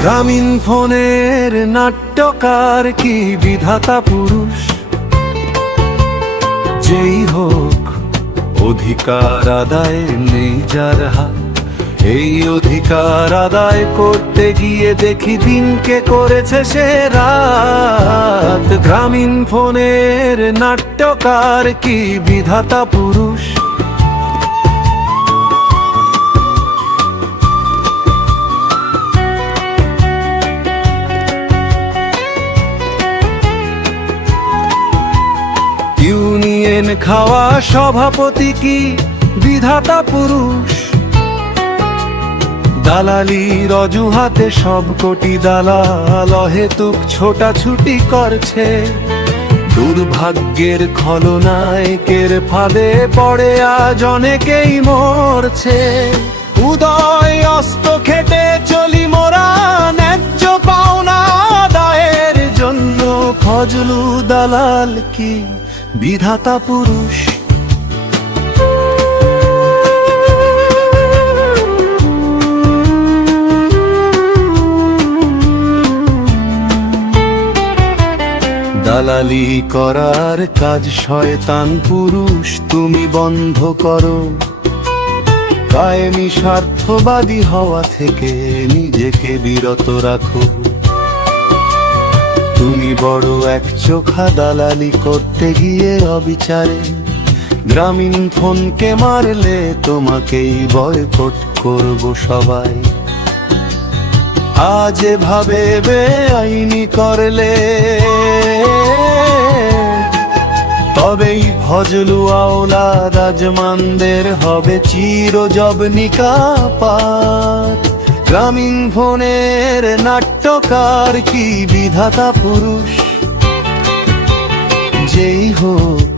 গ্রামীণ ফোনের নাট্যকার কি বিধাতা পুরুষ? যেই হোক অধিকার আদায় নেই যার হাত, এই অধিকার আদায় করতে গিয়ে দেখি দিনকে করেছে সে রাত। গ্রামীণ ফোনের নাট্যকার কি বিধাতা পুরুষ? ইউনিয়ন খাওয়া সভাপতি কি বিধাতা পুরুষ? দালালির অজুহাতে সব কোটি দালাল অহেতুক ছোটাছুটি করছে। দুর্ভাগ্যের খলনায়কের ফাঁদে পড়ে আজ অনেকেই মরছে। উদয় অস্ত খেটে চলি মোরা ন্যায্য পাওনা আদায়ের জন্য। ফজলু দালাল কি বিধাতা পুরুষ? দালালি করার কাজ শয়তান পুরুষ তুমি বন্ধ করো। কায়েমি স্বার্থবাদী হওয়া থেকে নিজেকে বিরত রাখো। তুমি বড় এক চোখা দালালি করতে গিয়ে অবিচারে। গ্রামীণ ফোনকে মারলে তোমাকেই বয়কট করব সবাই। আজ এভাবে বেআইনি করলে তবেই ফজলু আওলাদ আজমানদের হবে চিরজবনিকাপাত। গ্রামীণ ফোনের নাট্যকার কি বিধাতা পুরুষ? যেই হোক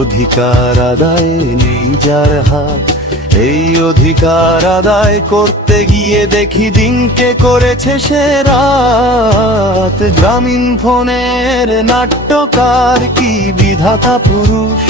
অধিকার আদায় নেই যার হাত, এই অধিকার আদায় করতে গিয়ে দেখি দিনকে করেছে সে রাত। গ্রামীণ ফোনের নাট্যকার কি বিধাতা পুরুষ?